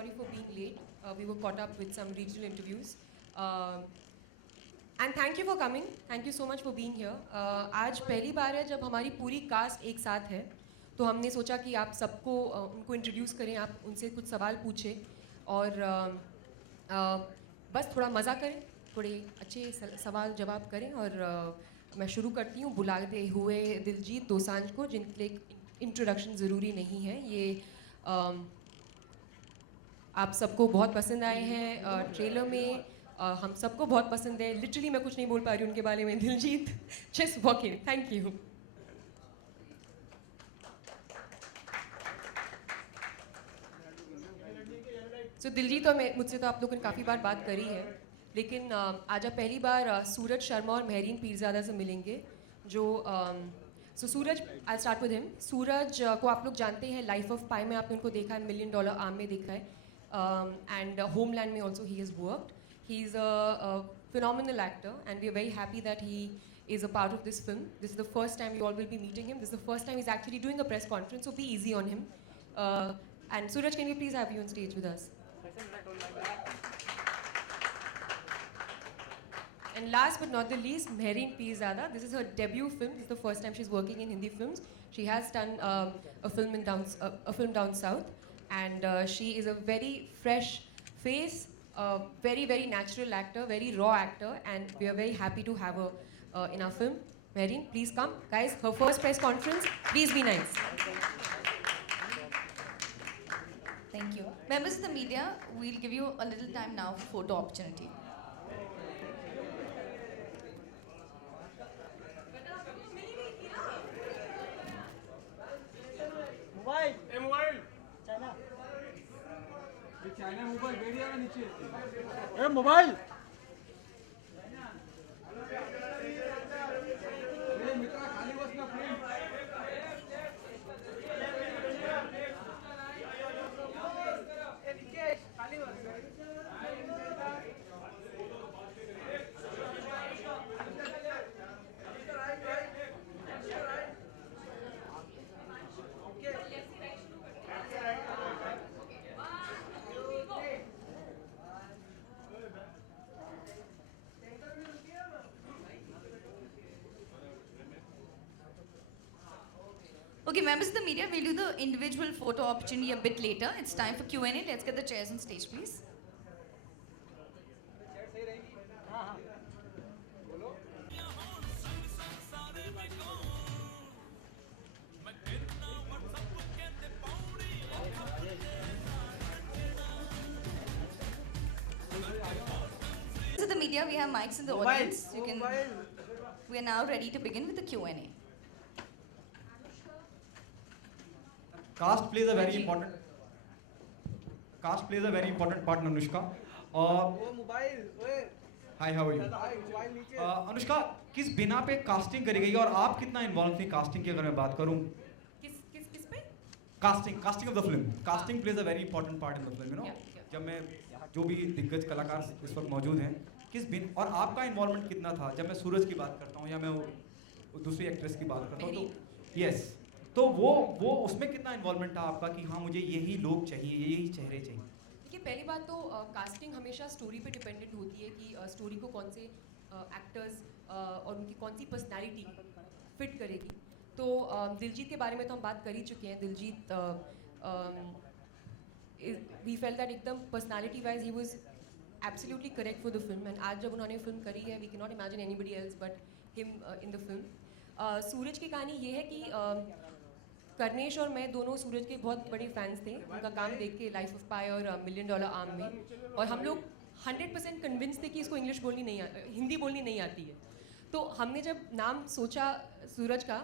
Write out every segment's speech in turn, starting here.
sorry for being late. We were caught up with some regional interviews. And thank you for coming. Thank you so much for being here. आज पहली बार है जब हमारी पूरी cast एक साथ है, तो हमने सोचा कि आप सबको उनको इंट्रोड्यूस करें, आप उनसे कुछ सवाल पूछें और बस थोड़ा मज़ा करें, थोड़े अच्छे सवाल जवाब करें। और मैं शुरू करती हूँ बुलाते हुए दिलजीत दोसांझ को, जिनके लिए इंट्रोडक्शन ज़रूरी नहीं है। ये आप सबको बहुत पसंद आए हैं ट्रेलर में, हम सबको बहुत पसंद है। लिटरली मैं कुछ नहीं बोल पा रही हूँ उनके बारे में। Diljit, just walk in. Thank you. So Diljit और मुझसे तो आप लोगों ने काफ़ी बार बात करी है, लेकिन आज आप पहली बार सूरज शर्मा और महरीन पीरज़ादा से मिलेंगे, जो सो सूरज, आई स्टार्ट विद हिम। सूरज को आप लोग जानते हैं, लाइफ ऑफ पाई में आपने उनको देखा है, $1 मिलियन आर्म में देखा है, एंड होमलैंड में also he has worked. He is a phenomenal actor, and we are very happy that he is a part of this film. This is the first time you all will be meeting him. This is the first time he's actually doing a press conference, so be easy on him. And Suraj, can we please have you on stage with us? And last but not the least, Mehreen Peerzada. This is her debut film. This is the first time she's working in Hindi films. She has done a film down south, and she is a very fresh face. Very, very natural actor, very raw actor, and we are very happy to have her in our film. Mehreen, please come. Guys, her first press conference, please be nice. Thank you. Members of the media, we'll give you a little time now for photo opportunity. China mobile बैठ जाएगा नीचे। ए mobile मित्रा खाली बस ना frame. खाली बस। Okay, members of the media, we'll do the individual photo opportunity a bit later. It's time for Q&A. Let's get the chairs on stage, please. Members of the media, we have mics in the audience. We are now ready to begin with the Q&A. Cast plays a very important part in Anushka. Hi, how are you? Anushka किस बिना पे casting करी गई और आप कितना involve थी casting की? अगर मैं बात करूं किस पे? Casting of the film. Casting plays a very important part in the film, you know. जब मैं जो भी दिग्गज कलाकार इस वक्त मौजूद हैं, और आपका इन्वॉल्वमेंट कितना था? जब मैं सूरज की बात करता हूँ या मैं दूसरी एक्ट्रेस की बात करता हूँ, तो यस, तो वो उसमें कितना इन्वॉल्वमेंट था आपका कि हाँ मुझे यही लोग चाहिए, यही चेहरे चाहिए? देखिए, पहली बात तो कास्टिंग हमेशा स्टोरी पे डिपेंडेंट होती है कि स्टोरी को कौन से एक्टर्स और उनकी कौन सी पर्सनैलिटी फिट करेगी। तो दिलजीत के बारे में तो हम बात कर ही चुके हैं। दिलजीत, वी फेल्ट दैट एकदम personality wise he was absolutely correct for the film, and आज जब उन्होंने फिल्म करी है, we can not imagine anybody else but him in the film. Suraj की कहानी ये है कि कर्नेश और मैं दोनों सूरज के बहुत बड़े फैंस थे उनका काम देख के, लाइफ ऑफ पाई और $1 मिलियन आर्म में, और हम लोग 100% कन्विंस थे कि इसको इंग्लिश बोलनी नहीं हिंदी बोलनी नहीं आती है। तो हमने जब नाम सोचा सूरज का,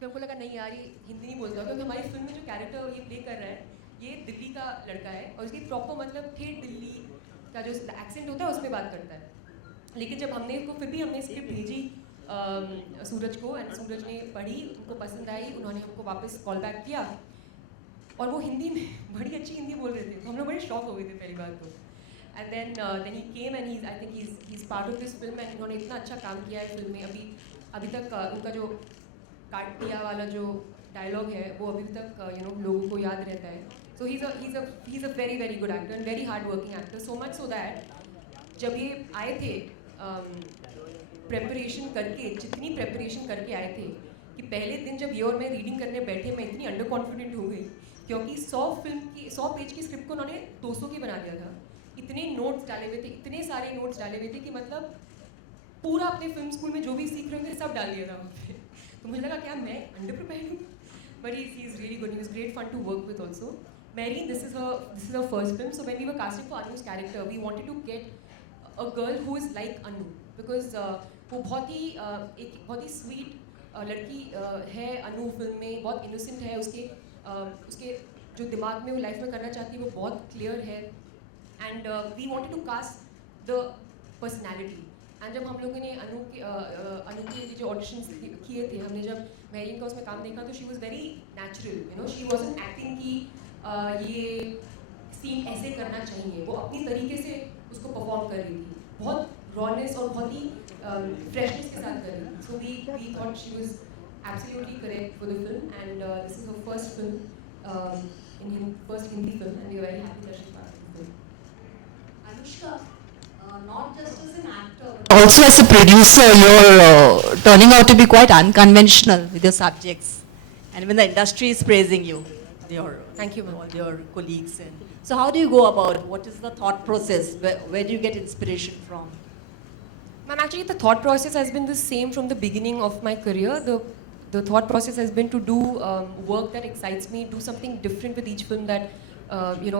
तो हमको लगा नहीं यार, ये हिंदी नहीं बोलता, क्योंकि हमारी फिल्म में जो कैरेक्टर ये प्ले कर रहा है, ये दिल्ली का लड़का है और इसकी प्रॉपर मतलब ठेठ दिल्ली का जो एक्सेंट होता है उसमें बात करता है। लेकिन जब हमने इसको, फिर भी हमने स्क्रिप्ट भेजी सूरज को, एंड सूरज ने पढ़ी, उनको पसंद आई, उन्होंने हमको वापस कॉल बैक किया और वो हिंदी में बड़ी अच्छी हिंदी बोल रहे थे, तो हम लोग बड़े शॉक हो गए थे पहली बार तो। And then he came and I think he is part of this film, and उन्होंने इतना अच्छा काम किया है फिल्म में। अभी तक उनका जो काटिया वाला जो डायलॉग है वो अभी तक लोगों को याद रहता है. So he's a very very good actor and very hard working actor. So much so that जब ये आए थे प्रेपरेशन करके, जितनी प्रेपरेशन करके आए थे कि पहले दिन जब ये और मैं रीडिंग करने बैठे मैं इतनी अंडर कॉन्फिडेंट हो गई क्योंकि 100 पेज की स्क्रिप्ट को उन्होंने 200 की बना दिया था. इतने नोट्स डाले हुए थे, इतने सारे नोट्स डाले हुए थे कि मतलब पूरा अपने फिल्म स्कूल में जो भी सीख रहे होंगे सब डाल दिया था वहाँ पे. तो मुझे लगा क्या मैं अंडर प्रिपेयर्ड हूँ, but he is really good. He was great fun to work with also. Mary, this is her first film. So when we were casting for Anu's character, we wanted to get a girl who is like Anu because वो बहुत ही sweet लड़की है. अनु film में बहुत innocent है. उसके जो दिमाग में वो लाइफ में करना चाहती है वो बहुत क्लियर है. And we wanted to cast the personality. And जब हम लोगों ने अनु के जो ऑडिशंस किए थे, हमने जब मैरिन का उसमें काम देखा तो she was very natural. She wasn't acting की ये सीन ऐसे करना चाहिए. वो अपनी तरीके से उसको परफॉर्म कर रही थी, बहुत रॉनेस और बहुत ही फ्रेशनेस के साथ कर रही थी. So we thought she was absolutely correct for the film and this is her first film, first Hindi film and we are very happy that she part of the film. Anushka, not just as an actor, but also as a producer, you're turning out to be quite unconventional with your subjects, and when the industry is praising you, Thank you, ma'am. all your colleagues. And so, how do you go about it? What is the thought process? Where do you get inspiration from? Ma'am, actually the thought process has been the same from the beginning of my career. The thought process has been to do work that excites me, do something different with each film that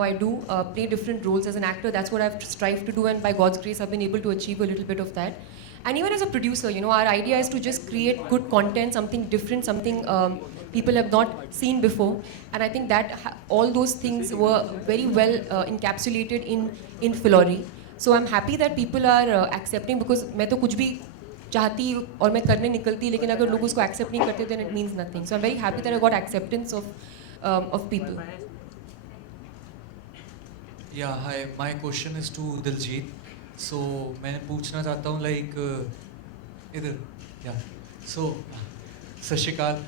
I do, play different roles as an actor. That's what I've strived to do, and by God's grace I've been able to achieve a little bit of that. And even as a producer, our idea is to just create good content, something different, something people have not seen before. And I think that all those things were very well encapsulated in Filori. So I'm happy that people are accepting, because मैं तो कुछ भी चाहती और मैं करने निकलती, लेकिन अगर लोग उसको accept नहीं करते then it means nothing. So I'm very happy that I got acceptance of people. Yeah, hi. My question is to Diljit. So मैं पूछना चाहता हूँ इधर so ਸਤਿ ਸ਼੍ਰੀ ਅਕਾਲ.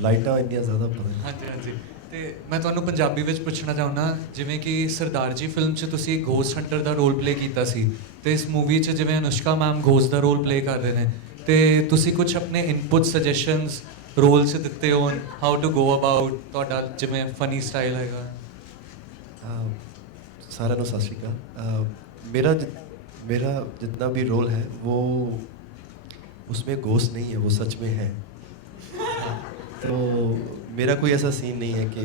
ਲਾਈਟਾਂ ਇੰਨੀਆਂ ਜ਼ਿਆਦਾ ਪਤਾ ਨਹੀਂ. ਹਾਂਜੀ ਹਾਂਜੀ. ਤੇ ਮੈਂ ਤੁਹਾਨੂੰ ਪੰਜਾਬੀ ਵਿੱਚ ਪੁੱਛਣਾ ਚਾਹੁੰਦਾ, ਜਿਵੇਂ ਕਿ ਸਰਦਾਰ ਜੀ ਫਿਲਮ 'ਚ ਤੁਸੀਂ ਗੋਸਟ ਹੰਟਰ ਦਾ ਰੋਲ ਪਲੇ ਕੀਤਾ ਸੀ, ਤੇ ਇਸ ਮੂਵੀ 'ਚ ਜਿਵੇਂ ਅਨੁਸ਼ਕਾ ਮੈਮ ਗੋਸਟ ਦਾ ਰੋਲ ਪਲੇ ਕਰ ਰਹੇ ਨੇ, ਤੇ ਤੁਸੀਂ ਕੁਝ ਆਪਣੇ ਇਨਪੁਟ ਸਜੈਸ਼ਨਸ ਰੋਲ 'ਚ ਦਿੱਤੇ ਹੋਣ, ਹਾਊ ਟੂ ਗੋ ਅਬਾਊਟ, ਤੁਹਾਡਾ ਜਿਵੇਂ ਫਨੀ ਸਟਾਈਲ ਹੈਗਾ. ਸਾਰਿਆਂ ਨੂੰ ਸਤਿ ਸ਼੍ਰੀ ਅਕਾਲ. मेरा जितना भी रोल है वो उसमें घोस्ट नहीं है, वो सच में है. तो मेरा कोई ऐसा सीन नहीं है कि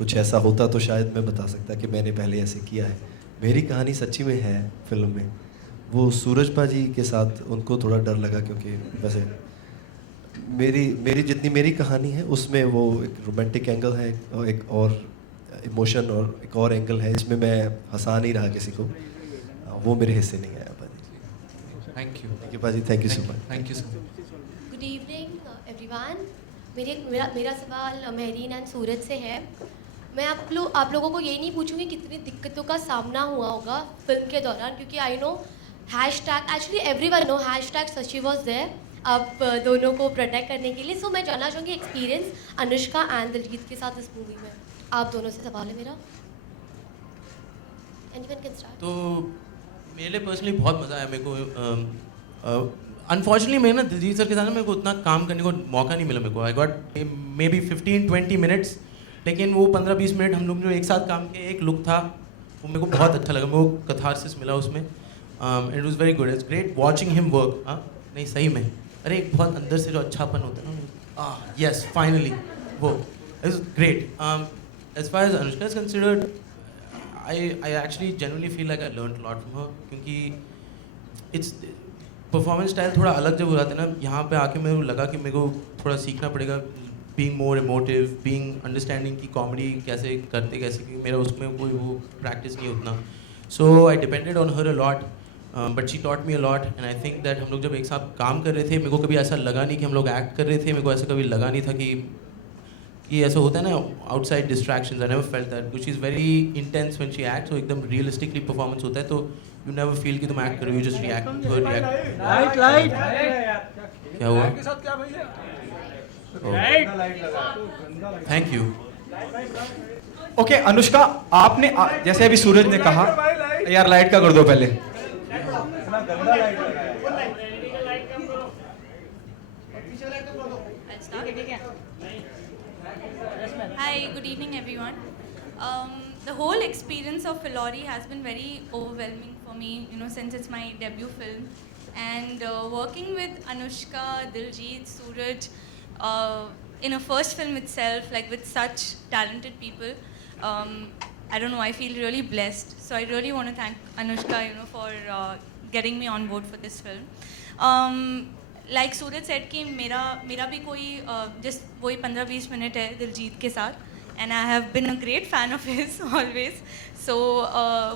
कुछ ऐसा होता तो शायद मैं बता सकता कि मैंने पहले ऐसे किया है. मेरी कहानी सच्ची में है फिल्म में. वो सूरज पाजी के साथ उनको थोड़ा डर लगा, क्योंकि वैसे मेरी जितनी मेरी कहानी है उसमें वो एक रोमांटिक एंगल है और एक और इमोशन और एक और एंगल है, इसमें मैं हंसा नहीं रहा किसी को. वो मेरे हिस्से नहीं आया पाजी. थैंक यू पाजी, thank you so much. Thank you so much. Good evening everyone. मेरा सवाल महरीन एंड सूरज से है. मैं आप लोगों को ये नहीं पूछूंगी कितनी दिक्कतों का सामना हुआ होगा फिल्म के दौरान, क्योंकि I know hashtag, actually everyone know hashtag सची वॉज देयर आप दोनों को प्रोटेक्ट करने के लिए. सो मैं जानना चाहूँगी एक्सपीरियंस अनुष्का एंड दिलजीत के साथ इस मूवी में. आप दोनों से सवाल है मेरा. Anyone can start. तो मेरे लिए पर्सनली बहुत मज़ा आया मेरे को. अनफॉर्चुनेटली मैं ना दिलजीत सर के साथ मेरे को उतना काम करने को मौका नहीं मिला. मेरे को I got may be 15-20 minutes, लेकिन वो 15-20 मिनट हम लोग जो एक साथ काम किए, एक लुक था वो मेरे को बहुत अच्छा लगा. मेरे को कथारसिस मिला उसमें. It was very good. It's great watching him work. नहीं सही में, अरे एक बहुत अंदर से जो अच्छापन होता है ना, यस फाइनली वो it's great. As far as Anushka is considered, I actually genuinely feel like I learned a lot from her, क्योंकि it's परफॉर्मेंस स्टाइल थोड़ा अलग जब हो जाता है ना, यहाँ पे आके मेरे को लगा कि मेरे को थोड़ा सीखना पड़ेगा being more emotive, being understanding की कॉमेडी कैसे करते कैसे, क्योंकि मेरा उसमें कोई वो प्रैक्टिस नहीं उतना. So I depended on her a lot, but she taught me a lot. And I think that हम लोग जब एक साथ काम कर रहे थे, मेरे को कभी ऐसा लगा नहीं कि हम लोग एक्ट कर रहे थे. मेरे को ऐसा कभी लगा नहीं था कि ये ऐसा होता है ना outside distractions. I never felt that. She is very intense when she acts. तो एकदम रियलिस्टिकली परफॉर्मेंस होता है, तो यू नेवर फील कि तुम एक्ट कर रहे हो, यू जस्ट रिएक्ट. लाइट क्या हुआ? के साथ क्या भैया? Thank you. ओके अनुष्का, आपने जैसे अभी सूरज ने कहा, यार लाइट का कर दो पहले. Hi, good evening, everyone. The whole experience of Filori has been very overwhelming for me, since it's my debut film. And working with Anushka, Diljit, Suraj, in a first film itself, like with such talented people, I don't know, I feel really blessed. So I really want to thank Anushka, for getting me on board for this film. Like Suraj set कि मेरा भी कोई just वही 15-20 minute है दिलजीत के साथ, and I have been a great fan of his always. So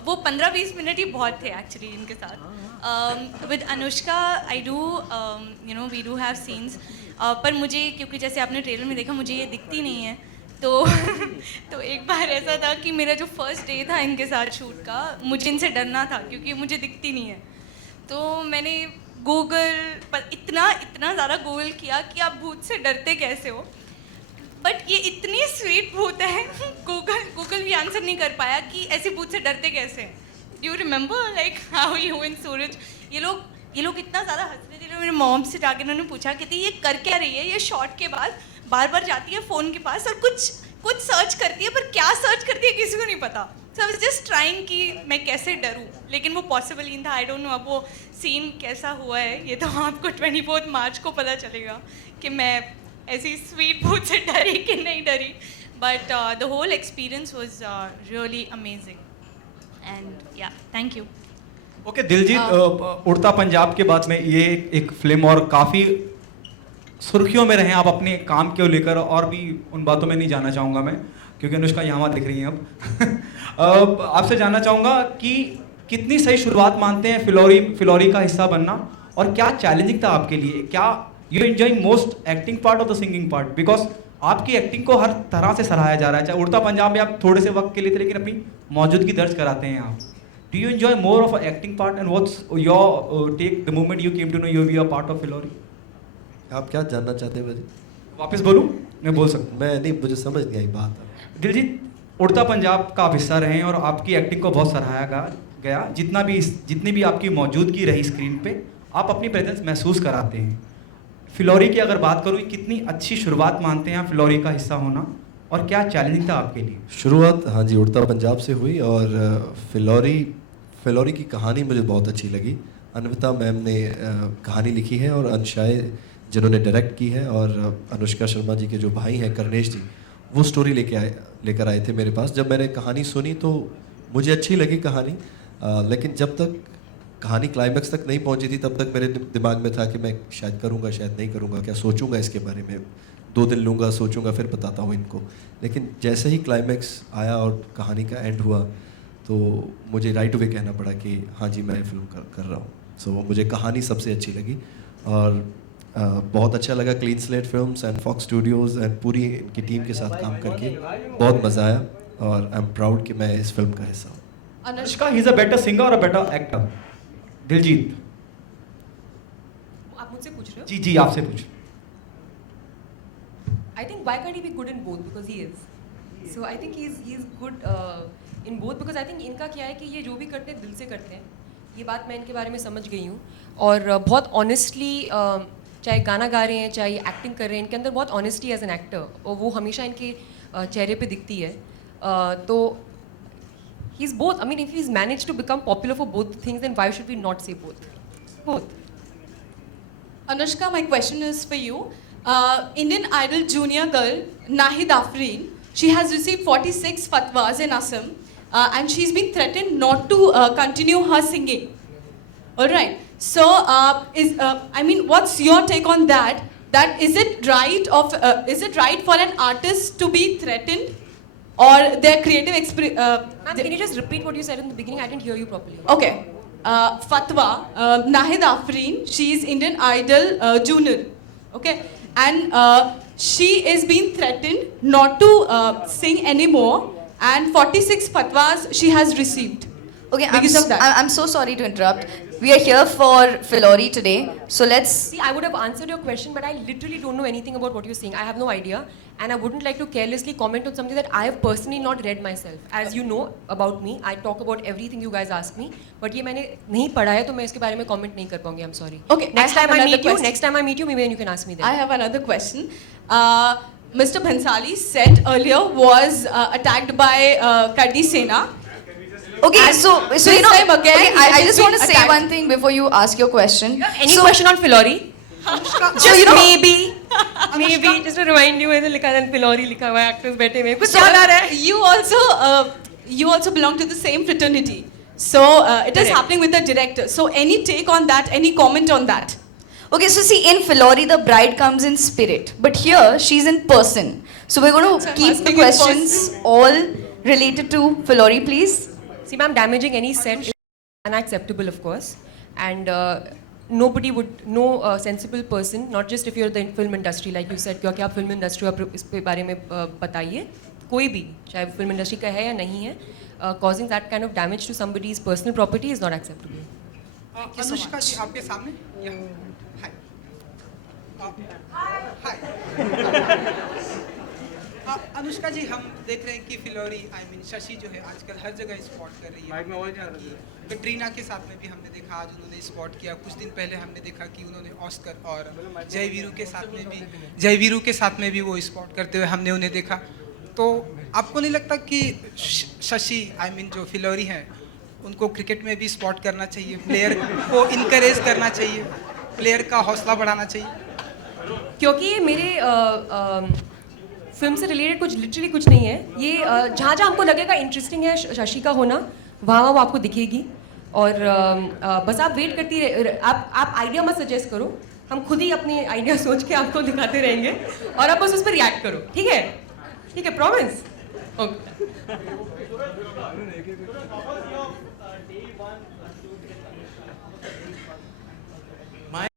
वो 15-20 minute ही बहुत थे एक्चुअली इनके साथ. With Anushka I do we do have scenes, पर मुझे क्योंकि जैसे आपने ट्रेलर में देखा मुझे ये दिखती नहीं है, तो एक बार ऐसा था कि मेरा जो फर्स्ट डे था इनके साथ शूट का, मुझे इनसे डरना था क्योंकि मुझे दिखती नहीं है. तो मैंने गूगल पर इतना ज़्यादा गूगल किया कि आप भूत से डरते कैसे हो, बट ये इतनी स्वीट भूत है गूगल भी आंसर नहीं कर पाया कि ऐसे भूत से डरते कैसे हैं. Do you remember like how you and Suraj, ये लोग इतना ज़्यादा हंस रहे थे. मेरे मॉम से जाकर उन्होंने पूछा कि ये कर क्या रही है, ये शॉट के बाद बार जाती है फ़ोन के पास और कुछ सर्च करती है, पर क्या सर्च करती है किसी को नहीं पता. सो आई वाज जस्ट ट्राइंग कि मैं कैसे डरूं, लेकिन वो पॉसिबल ही था. आई डोंट नो अब वो सीन कैसा हुआ है, ये तो आपको 24 मार्च को पता चलेगा कि मैं ऐसी स्वीट भूत से डरी कि नहीं डरी. But the whole experience was really amazing, and yeah thank you. Okay Diljit, Udta Punjab के बाद में ये एक फिल्म और काफ़ी सुर्खियों में रहे आप अपने काम को लेकर, और भी उन बातों में नहीं जाना चाहूँगा मैं क्योंकि अनुष्का यहाँ दिख रही हैं अब. आपसे जानना चाहूँगा कि कितनी सही शुरुआत मानते हैं फिलौरी का हिस्सा बनना, और क्या चैलेंजिंग था आपके लिए? क्या you enjoying most acting part और द सिंगिंग पार्ट? बिकॉज आपकी एक्टिंग को हर तरह से सराहा जा रहा है. चाहे उड़ता पंजाब में आप थोड़े से वक्त के लिए थे, लेकिन अपनी मौजूदगी दर्ज कराते हैं आप. Do you enjoy more of acting part, and what's your take the moment you came to know you be a part of Phillauri? आप क्या जानना चाहते हैं भाजी? वापस बोलूँ? मैं बोल सकता हूँ. मैं नहीं, मुझे समझ नहीं आई बात. दिलजीत, उड़ता पंजाब का आप हिस्सा रहे हैं और आपकी एक्टिंग को बहुत सराहा गया. जितनी भी आपकी मौजूदगी रही स्क्रीन पे, आप अपनी प्रेजेंस महसूस कराते हैं. फिलौरी की अगर बात करूँ, कितनी अच्छी शुरुआत मानते हैं आप फिलौरी का हिस्सा होना, और क्या चैलेंजिंग था आपके लिए? शुरुआत हाँ जी उड़ता पंजाब से हुई, और फिलौरी की कहानी मुझे बहुत अच्छी लगी. अन्विता मैम ने कहानी लिखी है, और अंशाए जिन्होंने डायरेक्ट की है, और अनुष्का शर्मा जी के जो भाई हैं करनेश जी, वो स्टोरी लेकर आए थे मेरे पास. जब मैंने कहानी सुनी तो मुझे अच्छी लगी कहानी, लेकिन जब तक कहानी क्लाइमैक्स तक नहीं पहुंची थी तब तक मेरे दिमाग में था कि मैं शायद करूंगा, शायद नहीं करूंगा, क्या सोचूंगा इसके बारे में, 2 दिन लूँगा, सोचूंगा, फिर बताता हूँ इनको. लेकिन जैसे ही क्लाइमैक्स आया और कहानी का एंड हुआ, तो मुझे राइट अवे कहना पड़ा कि हाँ जी मैं फिल्म कर रहा हूँ. सो मुझे कहानी सबसे अच्छी लगी, और बहुत अच्छा लगा clean slate films and fox studios and पूरी इनकी टीम के साथ काम करके बहुत मज़ा आया, और आई एम प्राउड कि मैं इस फिल्म का हिस्सा हूँ. Anushka, he is a better singer और अ बेटर एक्टर? दिलजीत, आप मुझसे पूछ रहे हो? जी आपसे पूछ. I think why can't he be good in both? Because he is. So I think he's good in both, because I think इनका क्या है कि ये जो भी करते हैं दिल से करते हैं. ये बात मैं इनके बारे में समझ गई हूँ, और बहुत ऑनेस्टली चाहे गाना गा रहे हैं चाहे एक्टिंग कर रहे हैं, इनके अंदर बहुत ऑनेस्टी एज एन एक्टर, और वो हमेशा इनके चेहरे पे दिखती है. तो he is both. I mean if he is manage to become popular for both things, then why should we not say both? Anushka, my question is for you. Indian Idol junior girl Nahid Afreen, she has received 46 fatwas in Assam, and she's been threatened not to continue her singing. All right. So, what's your take on that? That is it right for an artist to be threatened, or their creative Ma'am, can you just repeat what you said in the beginning? I didn't hear you properly. Okay. Fatwa, Nahid Afreen, she is Indian Idol junior, okay, and she is being threatened not to sing anymore, and 46 fatwas she has received. Okay, I'm so sorry to interrupt. We are here for Filori today, so let's. See, I would have answered your question, but I literally don't know anything about what you're saying. I have no idea, and I wouldn't like to carelessly comment on something that I have personally not read myself. As you know about me, I talk about everything you guys ask me, but ये मैंने नहीं पढ़ा है, तो मैं इसके बारे में comment नहीं कर पाऊंगी. I'm sorry. Okay, Next I have time I another meet you, question. next time I meet you, maybe you can ask me then. I have another question. Mr. Bhansali said earlier was attacked by Kardi Sena. Okay, so this you know, time again, okay, he I has just been want to say attacked. one thing before you ask your question. Any So- question on Filori? So you know, Maybe just to remind you, ऐसे लिखा है Filori लिखा हुआ है, actors बैठे हुए हैं. कुछ So, याद आ रहा है? you also belong to the same fraternity. So it is Correct. happening with the director. So any take on that? Any comment on that? okay, so see, in Filori, the bride comes in spirit, but here she's in person. So we're going So to I'm keep the asking in questions all related to Filori, please. See, ma'am, damaging any set is unacceptable, of course, and nobody would, no sensible person, not just if you're in the film industry, like you said, क्योंकि आप film industry आप इस पे बारे में बताइए, कोई भी, चाहे film industry का है या नहीं है, causing that kind of damage to somebody's personal property is not acceptable. Anushka जी आपके सामने हाय अनुष्का जी, हम देख रहे हैं कि फिलोरी आई मीन शशि जो है आजकल हर जगह स्पॉट कर रही है. कटरीना के साथ में भी हमने देखा, आज उन्होंने स्पॉट किया. कुछ दिन पहले हमने देखा कि उन्होंने ऑस्कर और जयवीरू के साथ में भी वो स्पॉट करते हुए हमने उन्हें देखा. तो आपको नहीं लगता कि शशि आई मीन जो फिलोरी हैं उनको क्रिकेट में भी स्पॉट करना चाहिए, प्लेयर को इनकरेज करना चाहिए, प्लेयर का हौसला बढ़ाना चाहिए? क्योंकि ये मेरे फिल्म से रिलेटेड कुछ लिटरली कुछ नहीं है. ये जहाँ जहाँ हमको लगेगा इंटरेस्टिंग है शशि का होना, वहाँ वो आपको दिखेगी. और बस आप वेट करती रहे, आप आइडिया मत सजेस्ट करो, हम खुद ही अपनी आइडिया सोच के आपको दिखाते रहेंगे और आप बस उस पर रिएक्ट करो. ठीक है? ठीक है, प्रॉमिस? ओके.